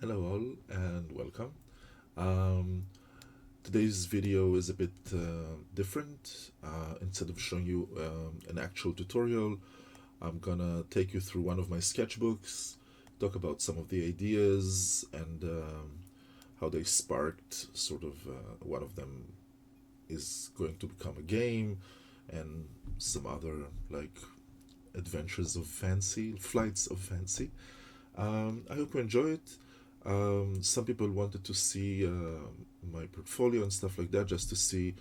Hello all and welcome. Um, Today's video is a bit different. Instead of showing you an actual tutorial, I'm gonna take you through one of my sketchbooks, talk about some of the ideas and how they sparked sort of one of them is going to become a game and some other like adventures of fancy, flights of fancy. I hope you enjoy it. Some people wanted to see my portfolio and stuff like that, just to see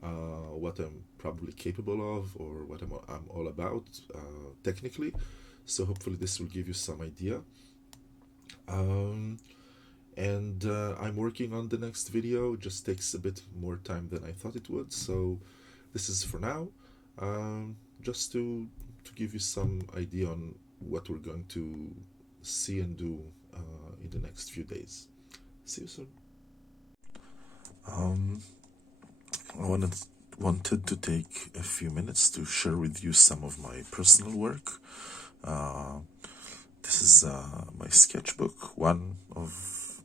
what I'm probably capable of or what I'm all about technically. So hopefully this will give you some idea. Um, and I'm working on the next video. It just takes a bit more time than I thought it would. So this is for now, just to give you some idea on what we're going to see and do in the next few days. See you soon. Um, I wanted to take a few minutes to share with you some of my personal work. Uh, this is my sketchbook, one of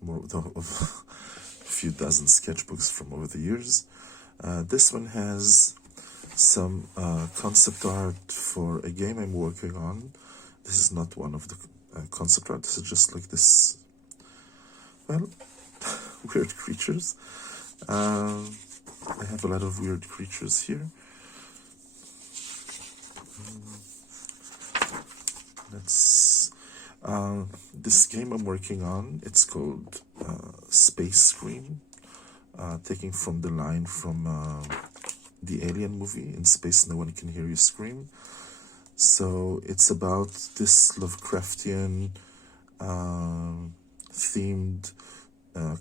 of a few dozen sketchbooks from over the years. This one has some concept art for a game I'm working on. This is not one of the concept art. This is just like this, well, weird creatures. I have a lot of weird creatures here. Let's. This game I'm working on, it's called Space Scream, taking from the line from the Alien movie, "In space no one can hear you scream." So it's about this Lovecraftian themed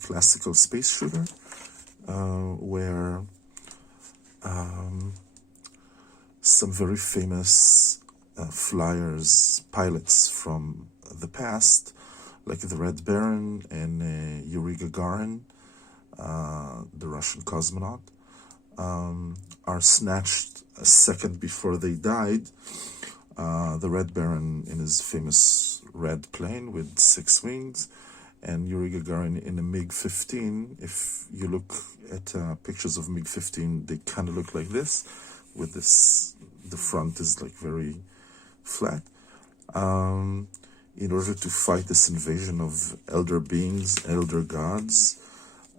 classical space shooter where some very famous flyers, pilots from the past, like the Red Baron and Yuri Gagarin, the Russian cosmonaut, are snatched a second before they died. The Red Baron in his famous red plane with 6 wings, and Yuri Gagarin in a MiG-15. If you look at pictures of MiG-15, they kind of look like this, with this, the front is like very flat. In order to fight this invasion of elder beings, elder gods.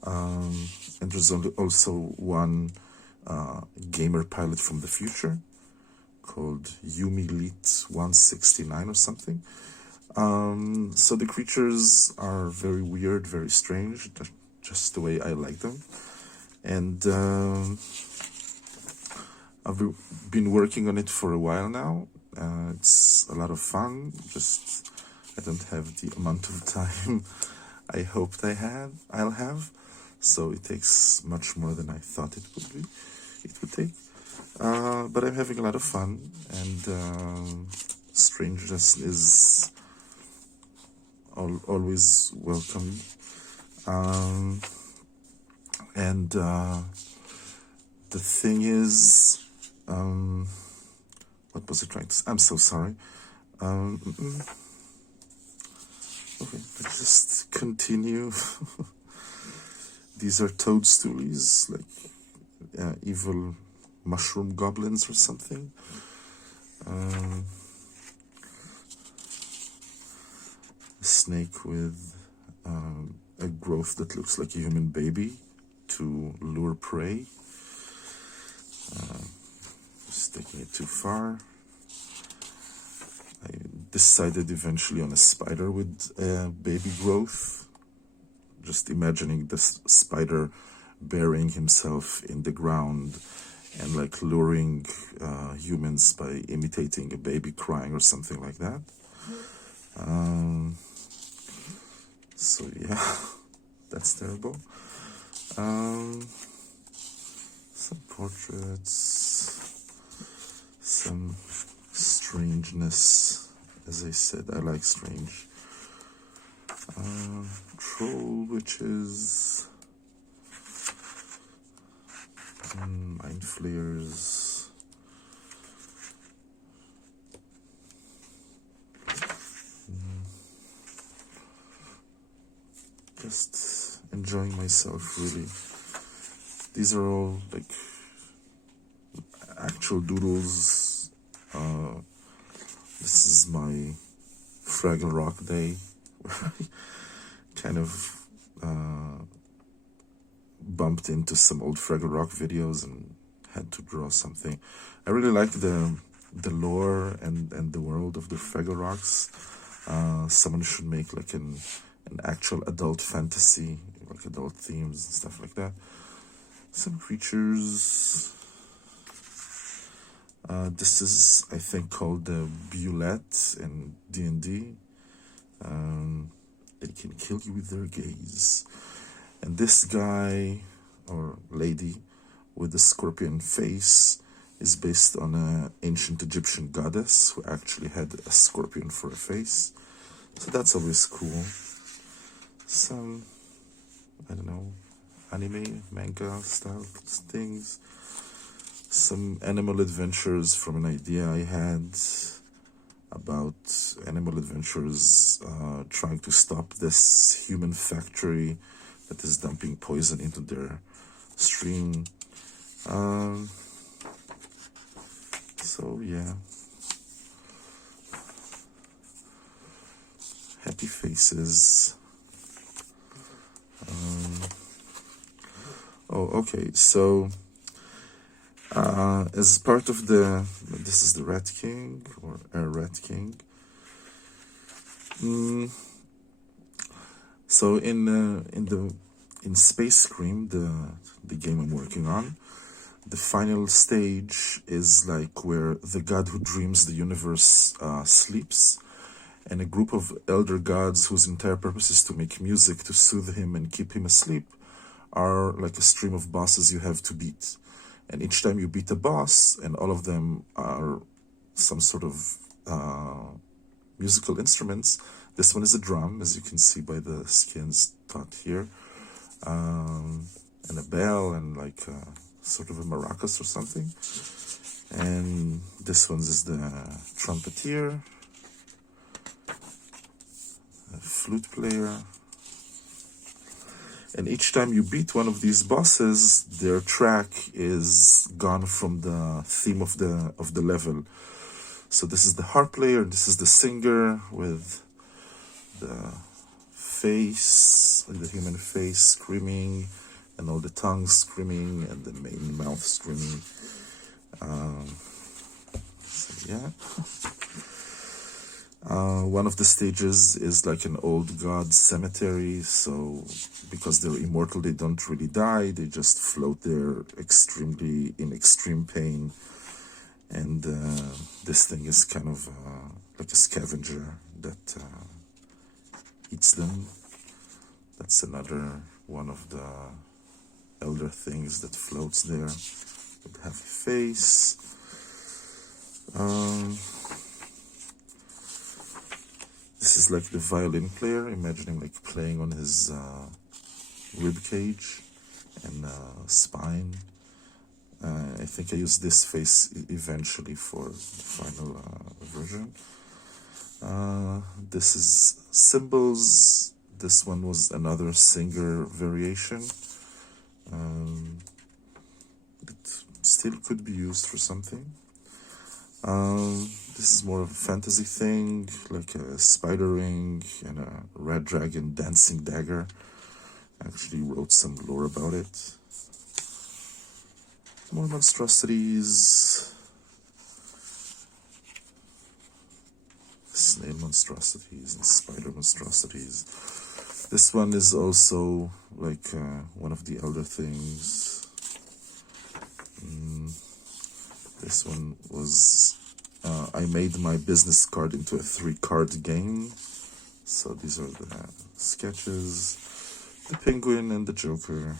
And there's also one gamer pilot from the future called Yumi Leet 169 or something. So the creatures are very weird, very strange, just the way I like them. And I've been working on it for a while now. It's a lot of fun. Just I don't have the amount of time I hoped I'll have. So it takes much more than I thought it would take. But I'm having a lot of fun, and strangeness is always welcome. And the thing is, what was I trying to say? I'm so sorry. Okay, let's just continue. These are toadstoolies, like evil mushroom goblins or something. A snake with a growth that looks like a human baby to lure prey. Just taking it too far. I decided eventually on a spider with baby growth. Just imagining this spider burying himself in the ground and like luring humans by imitating a baby crying or something like that. So yeah, that's terrible. Some portraits, some strangeness. As I said, I like strange. Troll witches, mind flayers, just enjoying myself, really. These are all like actual doodles. This is my Fraggle Rock day, where I kind of bumped into some old Fraggle Rock videos and had to draw something. I really like the lore and the world of the Fraggle Rocks. Someone should make like an actual adult fantasy, like adult themes and stuff like that. Some creatures. This is, I think, called the Bulette in D&D. They can kill you with their gaze. And this guy, or lady, with the scorpion face is based on an ancient Egyptian goddess who actually had a scorpion for a face. So that's always cool. Some, I don't know, anime, manga style things. Some animal adventures from an idea I had about animal adventures trying to stop this human factory that is dumping poison into their stream. So yeah, happy faces. Oh, okay, so as part of this is the Rat King, or a Rat King. So in Space Scream, the game I'm working on, the final stage is like where the god who dreams the universe sleeps, and a group of elder gods whose entire purpose is to make music to soothe him and keep him asleep are like a stream of bosses you have to beat. And each time you beat a boss, and all of them are some sort of musical instruments. This one is a drum, as you can see by the skins dot here, and a bell, and like sort of a maracas or something. And this one is the trumpeter, a flute player. And each time you beat one of these bosses, their track is gone from the theme of the level. So this is the harp player, this is the singer with the face, the human face screaming, and all the tongues screaming, and the main mouth screaming. So yeah. One of the stages is like an old god cemetery, so because they're immortal, they don't really die, they just float there in extreme pain. And this thing is kind of like a scavenger that eats them. That's another one of the elder things that floats there with a happy face. This is like the violin player. Imagine him like playing on his rib cage and spine. I think I used this face eventually for the final version. This is Symbols. This one was another singer variation. It still could be used for something. This is more of a fantasy thing, like a spider ring and a red dragon dancing dagger. I actually wrote some lore about it. More monstrosities. Snail monstrosities and spider monstrosities. This one is also like one of the elder things. This one was, I made my business card into a 3-card game. So these are the sketches, the penguin and the Joker,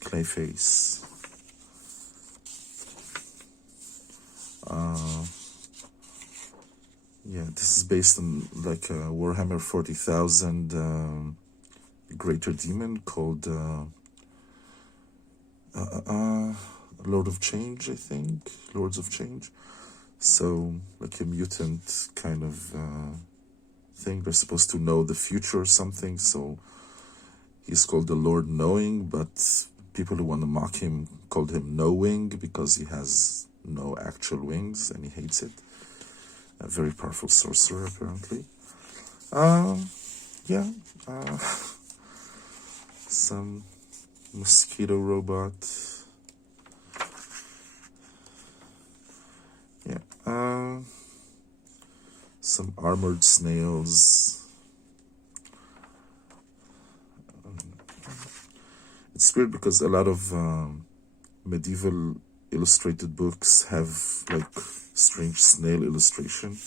Clayface, yeah, this is based on like a Warhammer 40,000 greater demon called Lord of Change, I think. Lords of Change. So like a mutant kind of thing. They're supposed to know the future or something, so he's called the Lord Knowing, but people who want to mock him called him No Wing because he has no actual wings and he hates it. A very powerful sorcerer, apparently. Yeah, some mosquito robot. Yeah, some armored snails. It's weird because a lot of medieval illustrated books have like strange snail illustration.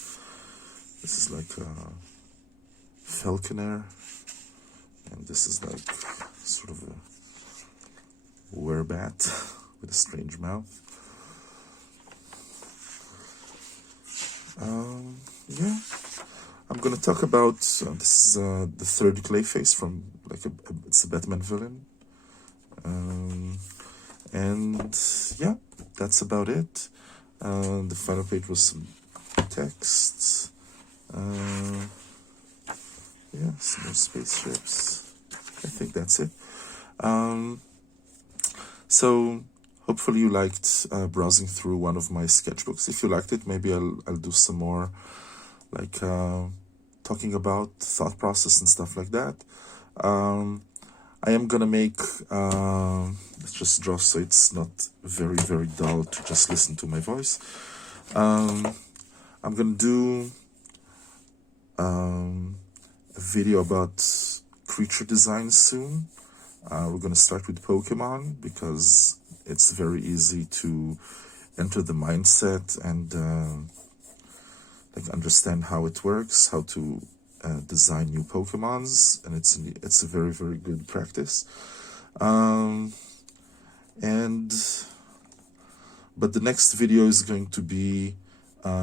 This is like a falconer, and this is like sort of a werebat with a strange mouth. Yeah, I'm gonna talk about this is the third clay face from like it's a Batman villain, and yeah, that's about it. The final page was some text. Yeah, some more spaceships. I think that's it. So hopefully you liked browsing through one of my sketchbooks. If you liked it, maybe I'll do some more, like talking about thought process and stuff like that. I am gonna make let's just draw so it's not very dull to just listen to my voice. I'm gonna do a video about creature design soon. We're gonna start with Pokemon because it's very easy to enter the mindset and like understand how it works, how to design new Pokemons, and it's a very good practice. But the next video is going to be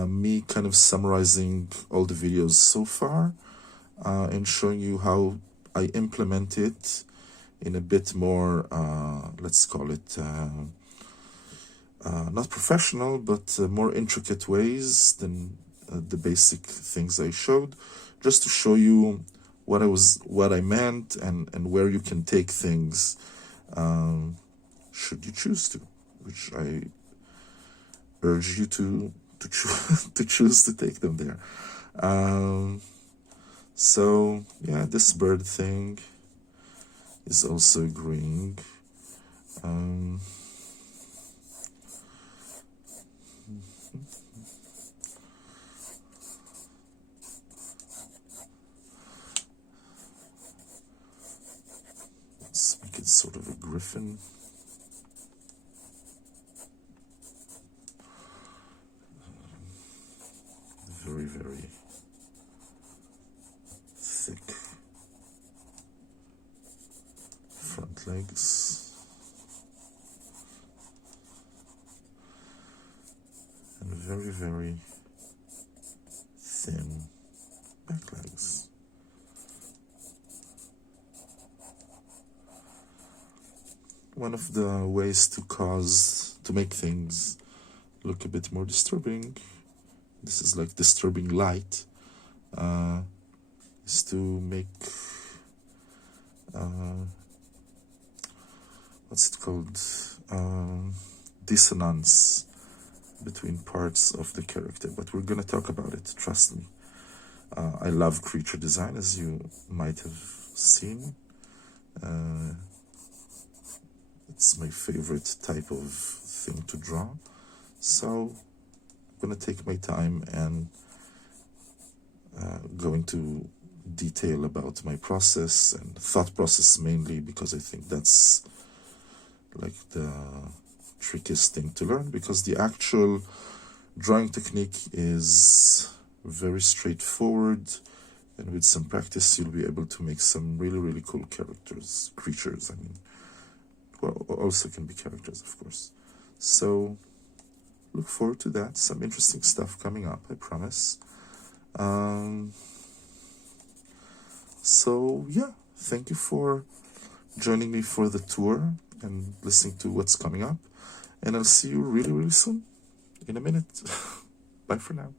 me kind of summarizing all the videos so far and showing you how I implement it in a bit more, let's call it, not professional, but more intricate ways than the basic things I showed, just to show you what I meant and where you can take things, should you choose to, which I urge you to choose to take them there. So yeah, this bird thing is also agreeing. Let's make it sort of a griffin. Very thick front legs and very thin back legs. One of the ways to make things look a bit more disturbing, this is like disturbing light, is to make what's it called, dissonance between parts of the character, but we're gonna talk about it, trust me. I love creature design, as you might have seen. It's my favorite type of thing to draw, so I'm gonna take my time and go into detail about my process and thought process, mainly because I think that's like the trickiest thing to learn, because the actual drawing technique is very straightforward, and with some practice you'll be able to make some really cool creatures, I mean, well, also can be characters, of course. So look forward to that, some interesting stuff coming up, I promise. So yeah, thank you for joining me for the tour and listening to what's coming up, and I'll see you really soon, in a minute. Bye for now.